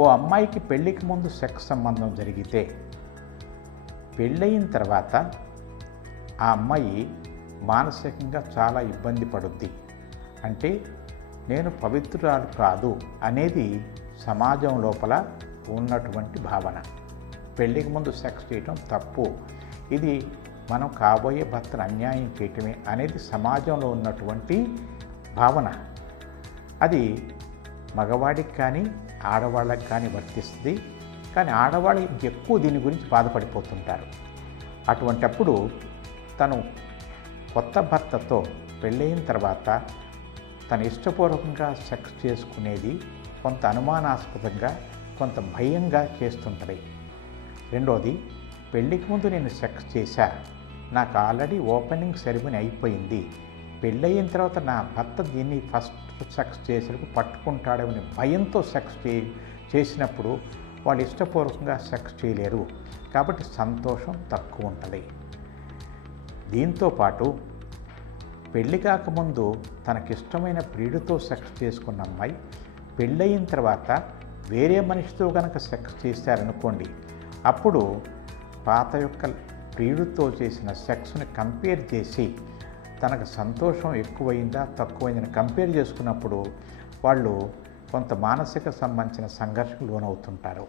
ఓ అమ్మాయికి పెళ్ళికి ముందు సెక్స్ సంబంధం జరిగితే పెళ్ళయిన తర్వాత ఆ అమ్మాయి మానసికంగా చాలా ఇబ్బంది పడుద్ది. అంటే నేను పవిత్రురాలు కాదు అనేది సమాజం లోపల ఉన్నటువంటి భావన. పెళ్ళికి ముందు సెక్స్ చేయటం తప్పు, ఇది మనం కాబోయే భర్తను అన్యాయం చేయటమే అనేది సమాజంలో ఉన్నటువంటి భావన. అది మగవాడికి కానీ ఆడవాళ్ళకి కానీ వర్తిస్తుంది. కానీ ఆడవాళ్ళు ఎక్కువ దీని గురించి బాధపడిపోతుంటారు. అటువంటప్పుడు తను కొత్త భర్తతో పెళ్ళయిన తర్వాత తను ఇష్టపూర్వకంగా సెక్స్ చేసుకునేది కొంత అనుమానాస్పదంగా, కొంత భయంగా చేస్తుంటుంది. రెండోది, పెళ్ళికి ముందు నేను సెక్స్ చేశా, నాకు ఆల్రెడీ ఓపెనింగ్ సెరమనీ అయిపోయింది, పెళ్ళయిన తర్వాత నా భర్త దీన్ని ఫస్ట్ సెక్స్ చేసేటప్పుడు పట్టుకుంటాడని భయంతో సెక్స్ చేసినప్పుడు వాళ్ళు ఇష్టపూర్వకంగా సెక్స్ చేయలేరు. కాబట్టి సంతోషం తక్కువ ఉంటుంది. దీంతోపాటు పెళ్ళి కాకముందు తనకిష్టమైన ప్రియుడితో సెక్స్ చేసుకున్న అమ్మాయి పెళ్ళయిన తర్వాత వేరే మనిషితో కనుక సెక్స్ చేశారనుకోండి, అప్పుడు పాత యొక్క ప్రియుడితో చేసిన సెక్స్ని కంపేర్ చేసి తనకు సంతోషం ఎక్కువైందా తక్కువైందని కంపేర్ చేసుకున్నప్పుడు వాళ్ళు కొంత మానసిక సంబంధించిన సంఘర్షణకు లోనవుతుంటారు.